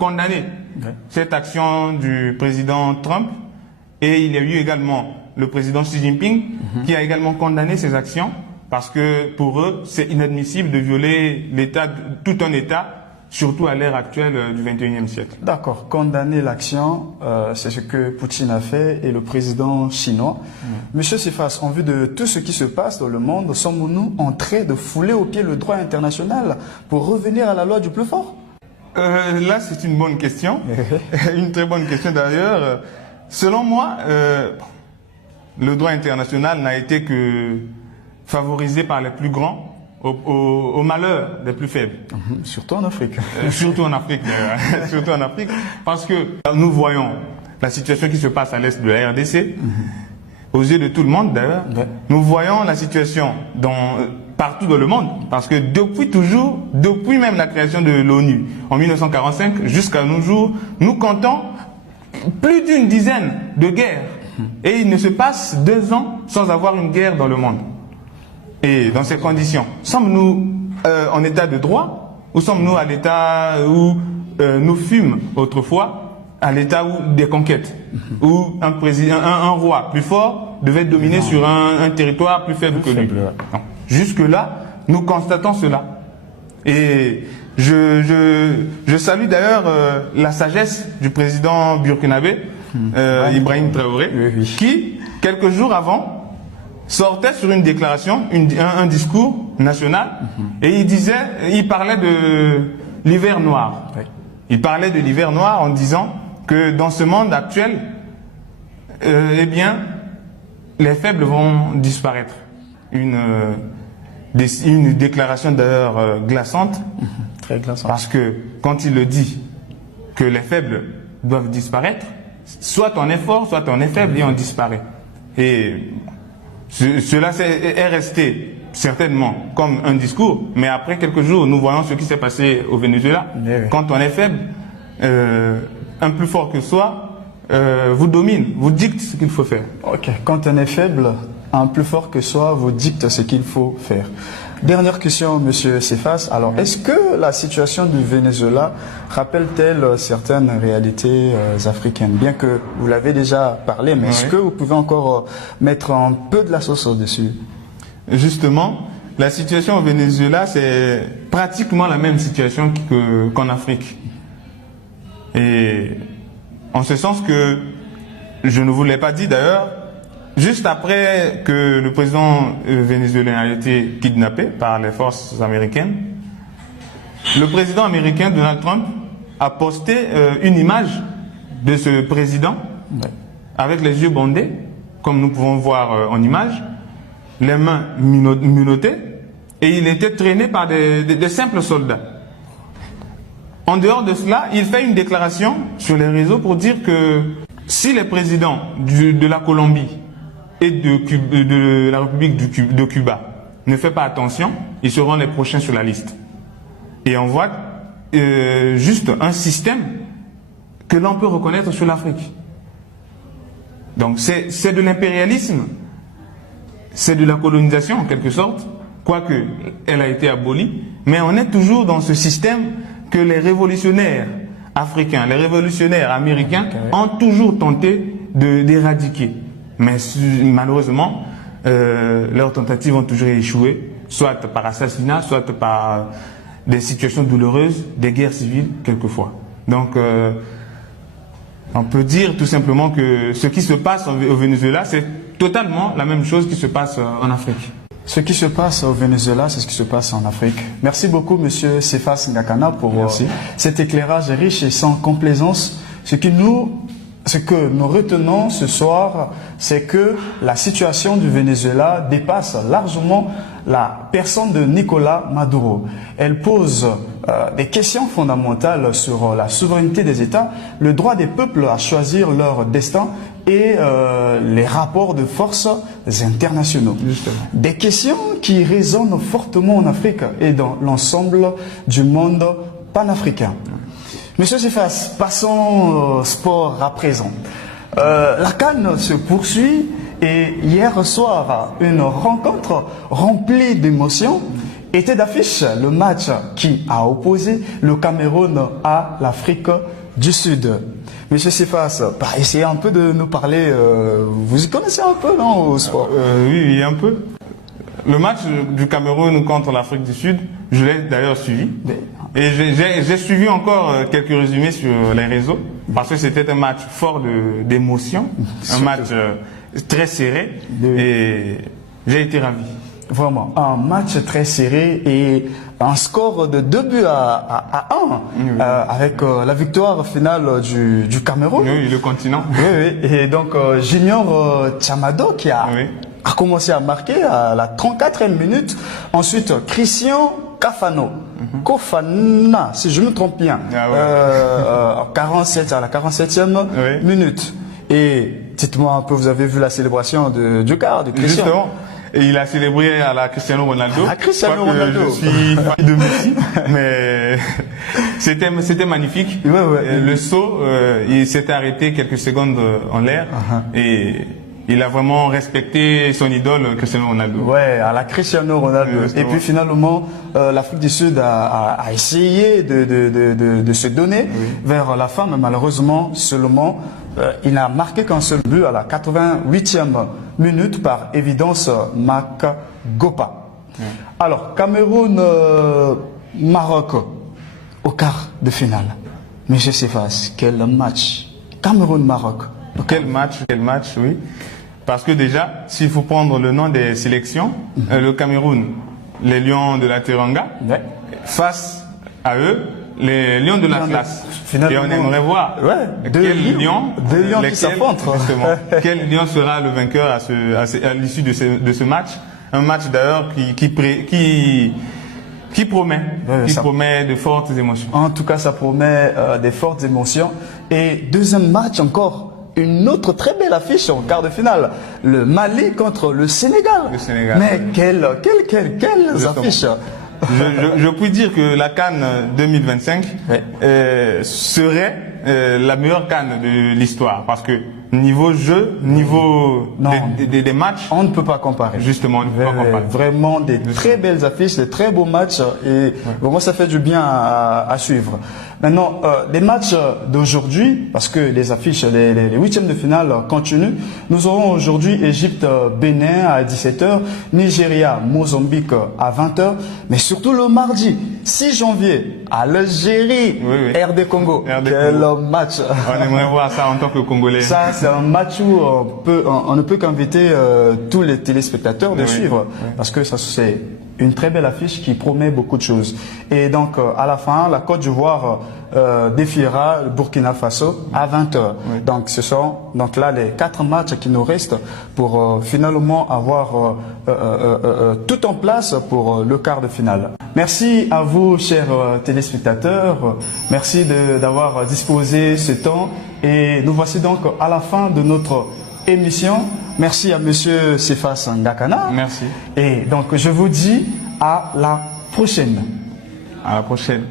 condamné cette action du président Trump, et il y a eu également le président Xi Jinping qui a également condamné ces actions, parce que pour eux, c'est inadmissible de violer l'État, tout un État, surtout à l'ère actuelle du 21e siècle. D'accord, condamner l'action, c'est ce que Poutine a fait et le président chinois. Monsieur Cephas, en vue de tout ce qui se passe dans le monde, sommes-nous en train de fouler au pied le droit international pour revenir à la loi du plus fort? Là, c'est une bonne question, une très bonne question d'ailleurs. Selon moi, le droit international n'a été que favorisé par les plus grands au malheur des plus faibles. Surtout en Afrique. Surtout en Afrique, d'ailleurs. Surtout en Afrique. Parce que nous voyons la situation qui se passe à l'est de la RDC, aux yeux de tout le monde d'ailleurs. Nous voyons la situation partout dans le monde. Parce que depuis toujours, depuis même la création de l'ONU en 1945 jusqu'à nos jours, nous comptons plus d'une dizaine de guerres. Et il ne se passe 2 ans sans avoir une guerre dans le monde. Et dans ces conditions, sommes-nous en état de droit, ou sommes-nous à l'état où nous fûmes autrefois, à l'état des conquêtes, où un roi plus fort devait dominer sur un territoire plus faible que lui. Jusque-là, nous constatons cela. Et je salue d'ailleurs la sagesse du président burkinabé, Ibrahim Traoré, qui, quelques jours avant, sortait sur une déclaration, un discours national, et il parlait de l'hiver noir. Il parlait de l'hiver noir en disant que dans ce monde actuel, eh bien, les faibles vont disparaître. Une déclaration d'ailleurs glaçante, très glaçante. Parce que quand il le dit que les faibles doivent disparaître, soit on est fort, soit on est faible et on disparaît. Et cela est resté certainement comme un discours, mais après quelques jours, nous voyons ce qui s'est passé au Venezuela. Quand on est faible, un plus fort que soi vous domine, vous dicte ce qu'il faut faire. Ok, quand on est faible, un plus fort que soi vous dicte ce qu'il faut faire. Dernière question, monsieur Cephas. Alors, est-ce que la situation du Venezuela rappelle-t-elle certaines réalités africaines? Bien que vous l'avez déjà parlé, mais est-ce que vous pouvez encore mettre un peu de la sauce au-dessus? Justement, la situation au Venezuela, c'est pratiquement la même situation qu'en Afrique. Et en ce sens que, je ne vous l'ai pas dit d'ailleurs, juste après que le président vénézuélien a été kidnappé par les forces américaines, le président américain Donald Trump a posté une image de ce président avec les yeux bandés, comme nous pouvons voir en image, les mains menottées, et il était traîné par des simples soldats. En dehors de cela, il fait une déclaration sur les réseaux pour dire que si les présidents de la Colombie et de la République de Cuba ne font pas attention, ils seront les prochains sur la liste. Et on voit juste un système que l'on peut reconnaître sur l'Afrique. Donc c'est de l'impérialisme, c'est de la colonisation en quelque sorte, quoique elle a été abolie, mais on est toujours dans ce système que les révolutionnaires africains, les révolutionnaires américains ont toujours tenté d'éradiquer. Mais malheureusement, leurs tentatives ont toujours échoué, soit par assassinat, soit par des situations douloureuses, des guerres civiles, quelquefois. Donc, on peut dire tout simplement que ce qui se passe au Venezuela, c'est totalement la même chose qui se passe en Afrique. Ce qui se passe au Venezuela, c'est ce qui se passe en Afrique. Merci beaucoup, monsieur Cephas Ngakana, pour cet éclairage riche et sans complaisance. Ce que nous retenons ce soir, c'est que la situation du Venezuela dépasse largement la personne de Nicolás Maduro. Elle pose des questions fondamentales sur la souveraineté des États, le droit des peuples à choisir leur destin et les rapports de force internationaux. Justement. Des questions qui résonnent fortement en Afrique et dans l'ensemble du monde panafricain. Monsieur Cephas, passons au sport à présent. La CAN se poursuit et hier soir, une rencontre remplie d'émotions était d'affiche le match qui a opposé le Cameroun à l'Afrique du Sud. Monsieur Cephas, essayez un peu de nous parler, vous y connaissez un peu, non, au sport? Oui, un peu. Le match du Cameroun contre l'Afrique du Sud, je l'ai d'ailleurs suivi. Et j'ai suivi encore quelques résumés sur les réseaux, parce que c'était un match fort d'émotion, un match très serré, et j'ai été ravi. Vraiment, un match très serré et un score de 2 buts à 1 avec la victoire finale du Cameroun. Oui, le continent. Oui, oui. Et donc Junior Chamado qui a commencé à marquer à la 34e minute. Ensuite, Christian Kafano. Kofana, si je me trompe bien. À la 47e minute. Et dites-moi un peu, vous avez vu la célébration du quart de Christian? Justement. Et il a célébré à la Cristiano Ronaldo. À Cristiano Ronaldo. Je suis fan de Messi, mais c'était magnifique. Le saut, il s'était arrêté quelques secondes en l'air et il a vraiment respecté son idole Cristiano Ronaldo. Ouais, à la Cristiano Ronaldo. Et puis finalement, l'Afrique du Sud a essayé de se donner vers la fin, mais malheureusement, seulement, il n'a marqué qu'un seul but à la 88e minute par évidence Gopa. Alors, Cameroun-Maroc au quart de finale. Monsieur Cephas, quel match! Cameroun-Maroc. Quel match, oui. Parce que déjà, s'il faut prendre le nom des sélections, le Cameroun, les Lions de la Teranga, face à eux, les Lions de l'Atlas. Et on aimerait voir quel lion qui s'affrontent. Quel lion sera le vainqueur à l'issue de ce match. Un match d'ailleurs qui promet de fortes émotions. En tout cas, ça promet des fortes émotions. Et deuxième match encore. Une autre très belle affiche en quart de finale, le Mali contre le Sénégal. Mais quelle affiche! Je puis dire que la CAN 2025 serait la meilleure CAN de l'histoire, parce que niveau jeu, niveau des matchs, on ne peut pas comparer. Justement, on ne peut pas comparer. Vraiment des très belles affiches, des très beaux matchs, et vraiment ça fait du bien à suivre. Maintenant, les matchs d'aujourd'hui, parce que les affiches, les huitièmes de finale continuent. Nous aurons aujourd'hui Égypte-Bénin à 17h, Nigeria-Mozambique à 20h, mais surtout le mardi 6 janvier à l'Algérie, RD Congo. Quel match! On aimerait voir ça en tant que Congolais. Ça, c'est un match où on ne peut qu'inviter tous les téléspectateurs de suivre, parce que ça c'est une très belle affiche qui promet beaucoup de choses. Et donc, à la fin, la Côte d'Ivoire défiera le Burkina Faso à 20h. Donc, ce sont donc là les 4 matchs qui nous restent pour finalement avoir tout en place pour le quart de finale. Merci à vous, chers téléspectateurs. Merci d'avoir disposé ce temps. Et nous voici donc à la fin de notre émission. Merci à Monsieur Cephas Ngakana. Merci. Et donc je vous dis à la prochaine. À la prochaine.